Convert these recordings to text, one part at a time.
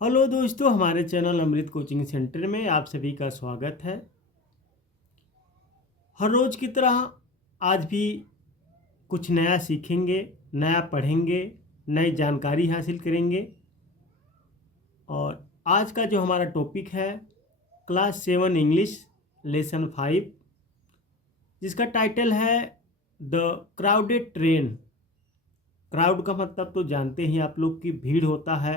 Hello दोस्तों, हमारे channel अमृत coaching centre में आप सभी का स्वागत है। हर रोज़ की तरह आज भी कुछ नया सीखेंगे, नया पढ़ेंगे, नई जानकारी हासिल करेंगे। और आज का जो हमारा टॉपिक है क्लास 7 इंग्लिश लेसन 5, जिसका टाइटल है द क्राउडेड ट्रेन। क्राउड का मतलब तो जानते ही आप लोग की भीड़ होता है,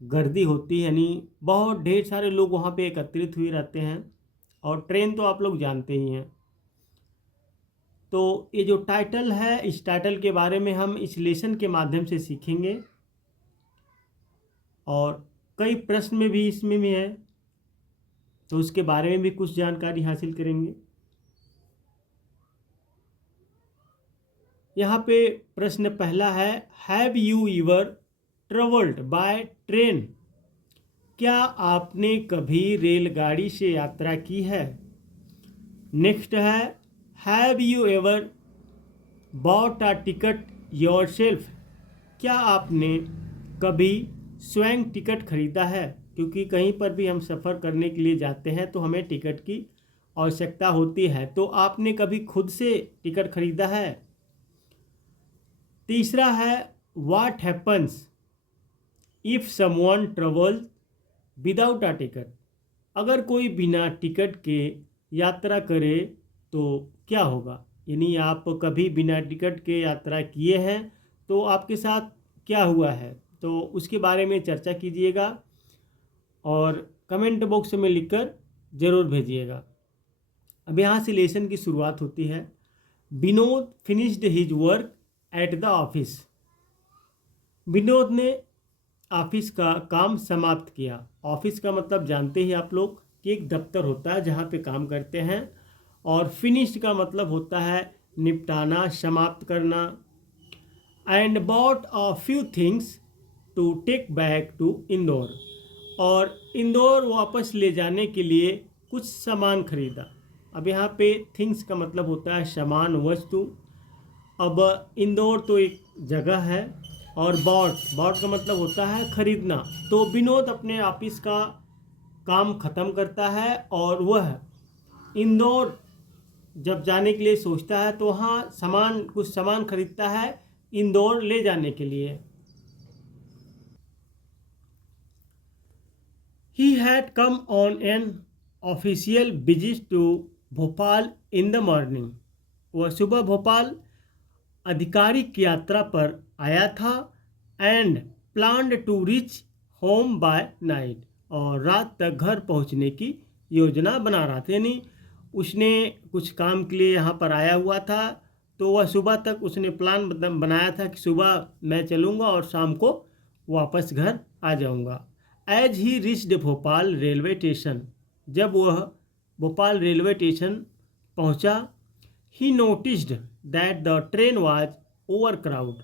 गर्दी होती है, यानी बहुत ढेर सारे लोग वहाँ पे एकत्रित हुए रहते हैं। और ट्रेन तो आप लोग जानते ही हैं। तो ये जो टाइटल है, इस टाइटल के बारे में हम इस लेसन के माध्यम से सीखेंगे और कई प्रश्न भी इसमें भी है, तो उसके बारे में भी कुछ जानकारी हासिल करेंगे। यहाँ पे प्रश्न पहला है, have you ever travelled by train? क्या आपने कभी रेलगाड़ी से यात्रा की है? नेक्स्ट है, have you ever bought a ticket yourself? क्या आपने कभी स्वयं टिकट खरीदा है? क्योंकि कहीं पर भी हम सफ़र करने के लिए जाते हैं तो हमें टिकट की आवश्यकता होती है। तो आपने कभी खुद से टिकट खरीदा है? तीसरा है, what happens if someone travel without a ticket? अगर कोई बिना टिकट के यात्रा करे तो क्या होगा? यानी आप कभी बिना टिकट के यात्रा किए हैं तो आपके साथ क्या हुआ है, तो उसके बारे में चर्चा कीजिएगा और कमेंट बॉक्स में लिखकर ज़रूर भेजिएगा। अब यहाँ से लेसन की शुरुआत होती है। Vinod finished his work at the office. Vinod ने ऑफिस का काम समाप्त किया। ऑफिस का मतलब जानते ही आप लोग कि एक दफ्तर होता है जहाँ पे काम करते हैं। और फिनिश्ड का मतलब होता है निपटाना, समाप्त करना। And bought a few things to take back to Indore. और इंदौर वापस ले जाने के लिए कुछ सामान खरीदा। अब यहाँ पे थिंग्स का मतलब होता है सामान, वस्तु। अब इंदौर तो एक जगह है और बॉट का मतलब होता है खरीदना। तो विनोद अपने ऑफिस का काम ख़त्म करता है और वह इंदौर जब जाने के लिए सोचता है तो वहाँ कुछ सामान खरीदता है इंदौर ले जाने के लिए। He had come on an official visit to Bhopal in the morning. वह सुबह भोपाल आधिकारिक यात्रा पर आया था। And planned to reach home by night. और रात तक घर पहुंचने की योजना बना रहा था, यानी उसने कुछ काम के लिए यहाँ पर आया हुआ था। तो वह सुबह तक उसने प्लान बनाया था कि सुबह मैं चलूँगा और शाम को वापस घर आ जाऊँगा। As he reached Bhopal railway station. जब वह भोपाल रेलवे स्टेशन पहुँचा, he noticed that the train was over crowd.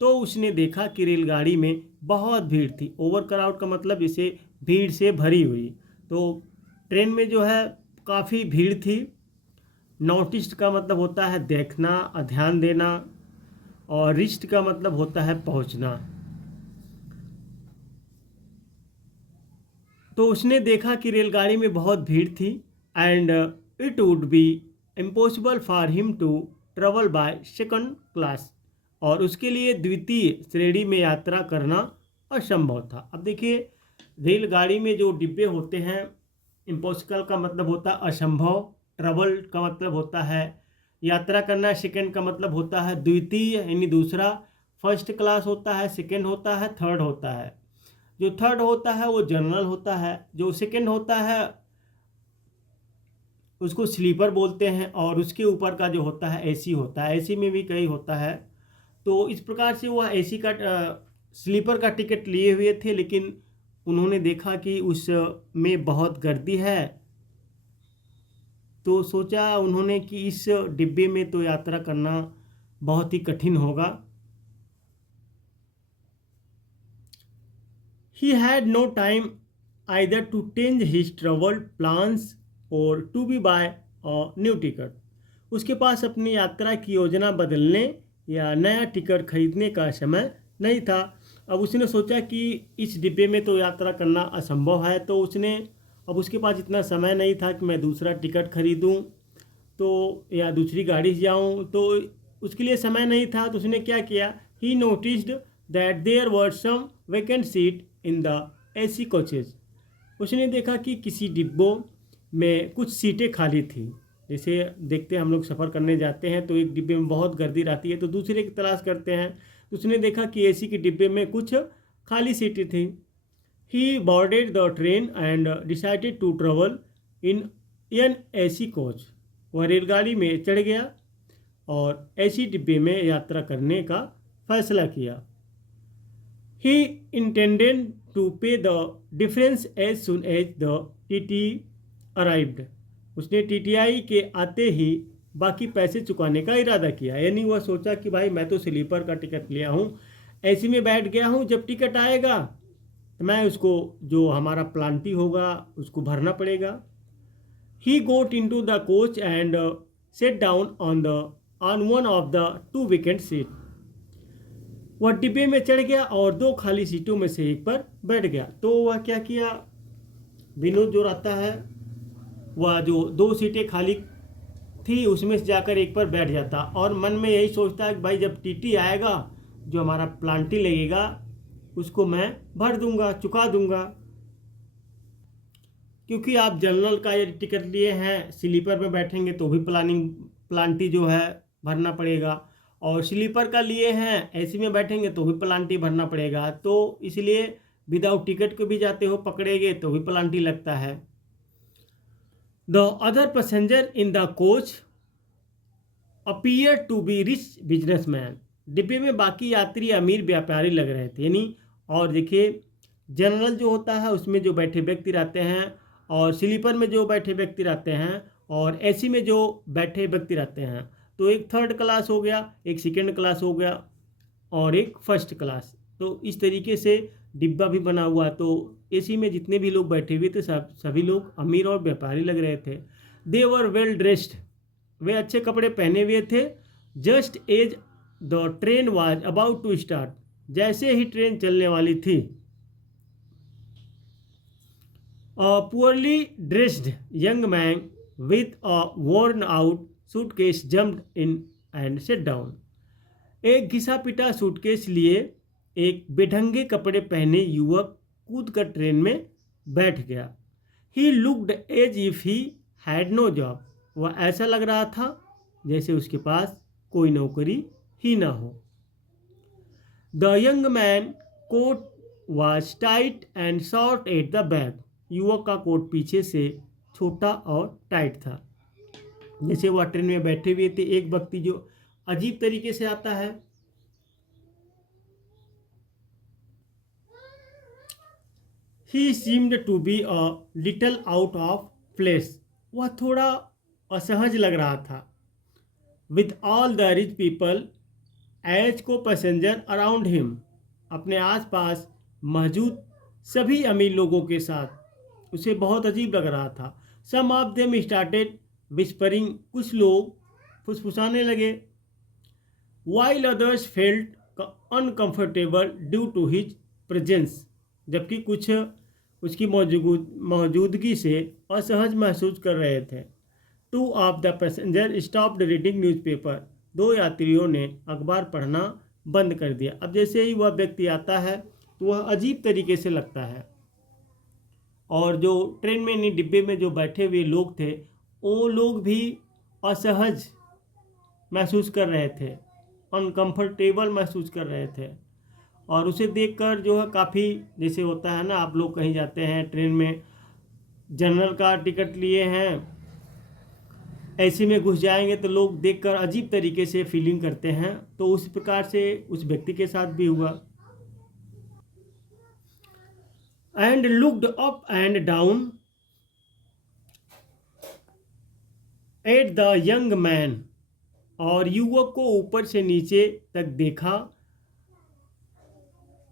तो उसने देखा कि रेलगाड़ी में बहुत भीड़ थी। ओवर क्राउड का मतलब इसे भीड़ से भरी हुई। तो ट्रेन में जो है काफ़ी भीड़ थी। नोटिस्ड का मतलब होता है देखना, ध्यान देना। और रिच्ड का मतलब होता है पहुंचना। तो उसने देखा कि रेलगाड़ी में बहुत भीड़ थी। And it would be impossible for him to travel by second class. और उसके लिए द्वितीय श्रेणी में यात्रा करना असंभव था। अब देखिए, रेलगाड़ी में जो डिब्बे होते हैं, इम्पॉसिबल का मतलब होता है असंभव, ट्रेवल का मतलब होता है यात्रा करना, सेकंड का मतलब होता है द्वितीय यानी दूसरा। फर्स्ट क्लास होता है, सेकंड होता है, थर्ड होता है। जो थर्ड होता है वो जनरल होता है, जो सेकंड होता है उसको स्लीपर बोलते हैं, और उसके ऊपर का जो होता है एसी होता है। एसी में भी कई होता है। तो इस प्रकार से वह एसी का स्लीपर का टिकट लिए हुए थे, लेकिन उन्होंने देखा कि उस में बहुत गर्दी है। तो सोचा उन्होंने कि इस डिब्बे में तो यात्रा करना बहुत ही कठिन होगा। He had no time either to change his travel plans or to be buy a new ticket. उसके पास अपनी यात्रा की योजना बदलने या नया टिकट खरीदने का समय नहीं था। अब उसने सोचा कि इस डिब्बे में तो यात्रा करना असंभव है, तो उसने, अब उसके पास इतना समय नहीं था कि मैं दूसरा टिकट खरीदूं तो या दूसरी गाड़ी से जाऊं, तो उसके लिए समय नहीं था। तो उसने क्या किया, he noticed that there were some vacant seat in the AC coaches. उसने देखा कि किसी डिब्बों में कुछ सीटें खाली थी। जैसे देखते हैं हम लोग सफ़र करने जाते हैं तो एक डिब्बे में बहुत गर्दी रहती है तो दूसरे की तलाश करते हैं। तो उसने देखा कि एसी के डिब्बे में कुछ खाली सीटें थी। He boarded the train and decided to travel in an AC coach. वह रेलगाड़ी में चढ़ गया और एसी डिब्बे में यात्रा करने का फैसला किया। He intended to pay the difference as soon as the TT arrived. उसने टीटीआई के आते ही बाकी पैसे चुकाने का इरादा किया। यानी वह सोचा कि भाई मैं तो स्लीपर का टिकट लिया हूँ, एसी में बैठ गया हूँ, जब टिकट आएगा तो मैं उसको जो हमारा प्लांटी होगा उसको भरना पड़ेगा। He got into the coach and sat down on one of the two vacant seats. वह डिब्बे में चढ़ गया और दो खाली सीटों में से एक पर बैठ गया। तो वह क्या किया, विनोद जो रहता है वह जो दो सीटें खाली थी उसमें से जाकर एक पर बैठ जाता और मन में यही सोचता है कि भाई जब टीटी आएगा जो हमारा प्लांटी लगेगा उसको मैं भर दूंगा, चुका दूंगा। क्योंकि आप जनरल का यदि टिकट लिए हैं, स्लीपर में बैठेंगे तो भी प्लांटी जो है भरना पड़ेगा, और स्लीपर का लिए हैं एसी में बैठेंगे तो भी प्लांटी भरना पड़ेगा। तो इसलिए विदाउट टिकट को भी जाते हो पकड़ेंगे तो भी प्लांटी लगता है। The other passenger in the coach appear to be rich businessman. डिब्बे में बाकी यात्री अमीर व्यापारी लग रहे थे। यानी और देखिए, जनरल जो होता है उसमें जो बैठे व्यक्ति रहते हैं और स्लीपर में जो बैठे व्यक्ति रहते हैं और एसी में जो बैठे व्यक्ति रहते हैं, तो एक थर्ड क्लास हो गया, एक सेकेंड क्लास हो गया और एक फर्स्ट क्लास। तो इस तरीके से डिब्बा भी बना हुआ। तो एसी में जितने भी लोग बैठे हुए थे सभी लोग अमीर और व्यापारी लग रहे थे। दे वर वेल ड्रेस्ड, वे अच्छे कपड़े पहने हुए थे। Just as the train was about to start, जैसे ही ट्रेन चलने वाली थी, a poorly dressed young man with a worn out suitcase jumped in and sat down. एक घिसा पिटा सूटकेस लिए एक बेढंगे कपड़े पहने युवक कूद कर ट्रेन में बैठ गया। He looked as if he had no job. वह ऐसा लग रहा था जैसे उसके पास कोई नौकरी ही ना हो। The young man coat was tight and short at the back. युवक का कोट पीछे से छोटा और टाइट था। जैसे वह ट्रेन में बैठे हुए थे, एक व्यक्ति जो अजीब तरीके से आता है। He seemed to be a little out of place. वह थोड़ा असहज लग रहा था। With all the rich people as co-passenger around him. अपने आसपास मौजूद सभी अमीर लोगों के साथ उसे बहुत अजीब लग रहा था। Some of them started whispering. कुछ लोग फुसफुसाने लगे। While others felt uncomfortable due to his presence. जबकि कुछ उसकी मौजूदगी से असहज महसूस कर रहे थे। Two of the passengers stopped reading newspaper. दो यात्रियों ने अखबार पढ़ना बंद कर दिया। अब जैसे ही वह व्यक्ति आता है तो वह अजीब तरीके से लगता है, और जो ट्रेन में नहीं डिब्बे में जो बैठे हुए लोग थे वो लोग भी असहज महसूस कर रहे थे, अनकंफर्टेबल महसूस कर रहे थे। और उसे देखकर जो है काफ़ी, जैसे होता है ना, आप लोग कहीं जाते हैं ट्रेन में, जनरल का टिकट लिए हैं, एसी में घुस जाएंगे तो लोग देखकर अजीब तरीके से फीलिंग करते हैं। तो उस प्रकार से उस व्यक्ति के साथ भी हुआ। And looked up and down at the young man, और युवक को ऊपर से नीचे तक देखा।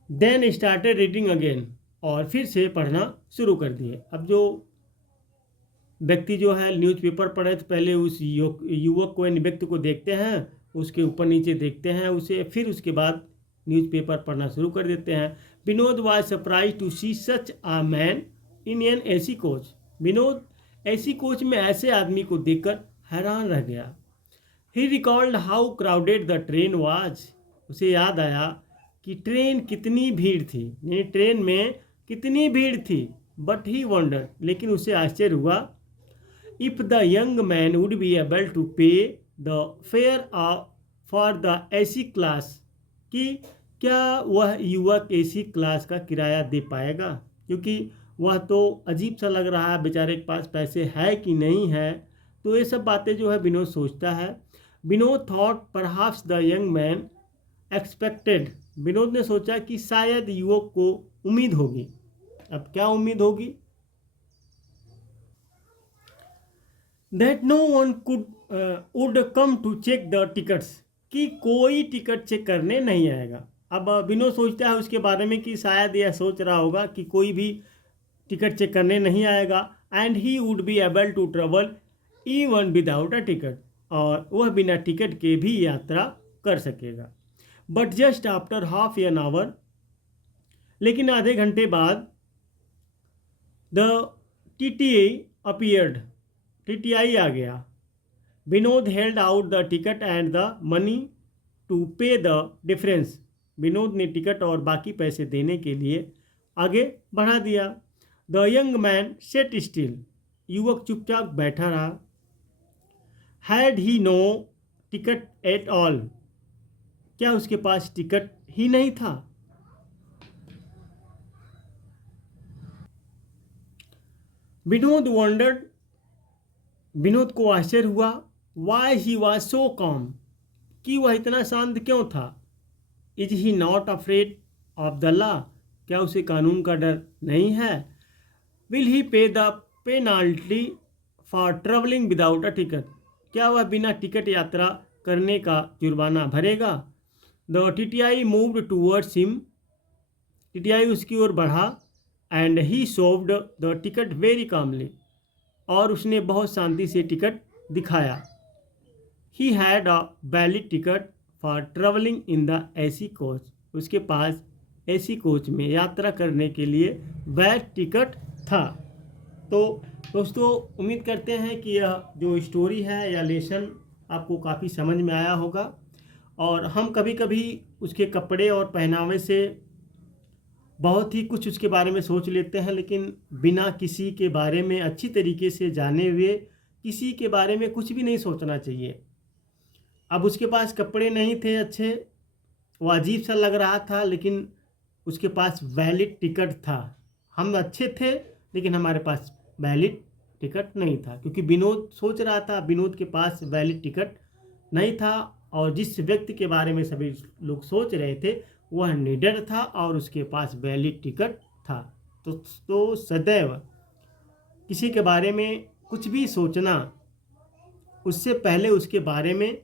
देन स्टार्टेड रीडिंग अगेन, और फिर से पढ़ना शुरू कर दिए। अब जो व्यक्ति जो है न्यूज़पेपर पढ़े तो पहले उस युवक को, यानी व्यक्ति को देखते हैं, उसके ऊपर नीचे देखते हैं उसे, फिर उसके बाद न्यूज़पेपर पढ़ना शुरू कर देते हैं। Vinod was surprise to see such a man in an AC coach. Vinod AC coach में ऐसे आदमी को देखकर हैरान रह गया। He recalled how crowded the train was. उसे याद आया कि ट्रेन कितनी भीड़ थी, यानी ट्रेन में कितनी भीड़ थी। बट ही वंडर, लेकिन उसे आश्चर्य हुआ, if the young man would be able to pay the fare for the AC class, कि क्या वह युवक एसी क्लास का किराया दे पाएगा, क्योंकि वह तो अजीब सा लग रहा है, बेचारे के पास पैसे है कि नहीं है। तो ये सब बातें जो है विनोद सोचता है। Vinod thought perhaps the young man expected. Vinod ने सोचा कि शायद युवक को उम्मीद होगी। अब क्या उम्मीद होगी? That no one would come to check the tickets, कि कोई टिकट चेक करने नहीं आएगा। अब विनोद सोचता है उसके बारे में कि शायद यह सोच रहा होगा कि कोई भी टिकट चेक करने नहीं आएगा। And he would be able to travel even without a ticket, और वह बिना टिकट के भी यात्रा कर सकेगा। But just after half an hour, लेकिन आधे घंटे बाद, द टीटीआई अपीयर्ड, टीटीआई आ गया। Vinod held out the ticket and the money to pay the difference. Vinod ने टिकट और बाकी पैसे देने के लिए आगे बढ़ा दिया। The young man sat still, युवक चुपचाप बैठा रहा। Had he no ticket at all, क्या उसके पास टिकट ही नहीं था? विनोद वंडर्ड, विनोद को आश्चर्य हुआ, why he was so com, कि वह इतना शांत क्यों था। Is he not afraid of the law, क्या उसे कानून का डर नहीं है। Will he pay the penalty for travelling without a ticket, क्या वह बिना टिकट यात्रा करने का जुर्माना भरेगा। The TTI moved towards him, TTI उसकी ओर बढ़ा। And he showed the ticket very calmly, और उसने बहुत शांति से टिकट दिखाया। He had a valid ticket for travelling in the AC coach, उसके पास एसी कोच में यात्रा करने के लिए वैलिड टिकट था। तो दोस्तों, उम्मीद करते हैं कि यह जो स्टोरी है या लेसन आपको काफ़ी समझ में आया होगा। और हम कभी कभी उसके कपड़े और पहनावे से बहुत ही कुछ उसके बारे में सोच लेते हैं, लेकिन बिना किसी के बारे में अच्छी तरीके से जाने हुए किसी के बारे में कुछ भी नहीं सोचना चाहिए। अब उसके पास कपड़े नहीं थे अच्छे, वो अजीब सा लग रहा था, लेकिन उसके पास वैलिड टिकट था। हम अच्छे थे लेकिन हमारे पास वैलिड टिकट नहीं था, क्योंकि विनोद सोच रहा था विनोद के पास वैलिड टिकट नहीं था, और जिस व्यक्ति के बारे में सभी लोग सोच रहे थे वह निडर था और उसके पास वैलिड टिकट था। तो सदैव किसी के बारे में कुछ भी सोचना, उससे पहले उसके बारे में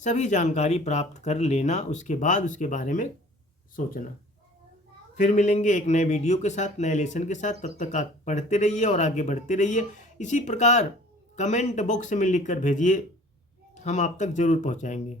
सभी जानकारी प्राप्त कर लेना, उसके बाद उसके बारे में सोचना। फिर मिलेंगे एक नए वीडियो के साथ, नए लेसन के साथ। तब तक आप पढ़ते रहिए और आगे बढ़ते रहिए। इसी प्रकार कमेंट बॉक्स में लिखकर भेजिए, हम आप तक ज़रूर पहुंचाएंगे।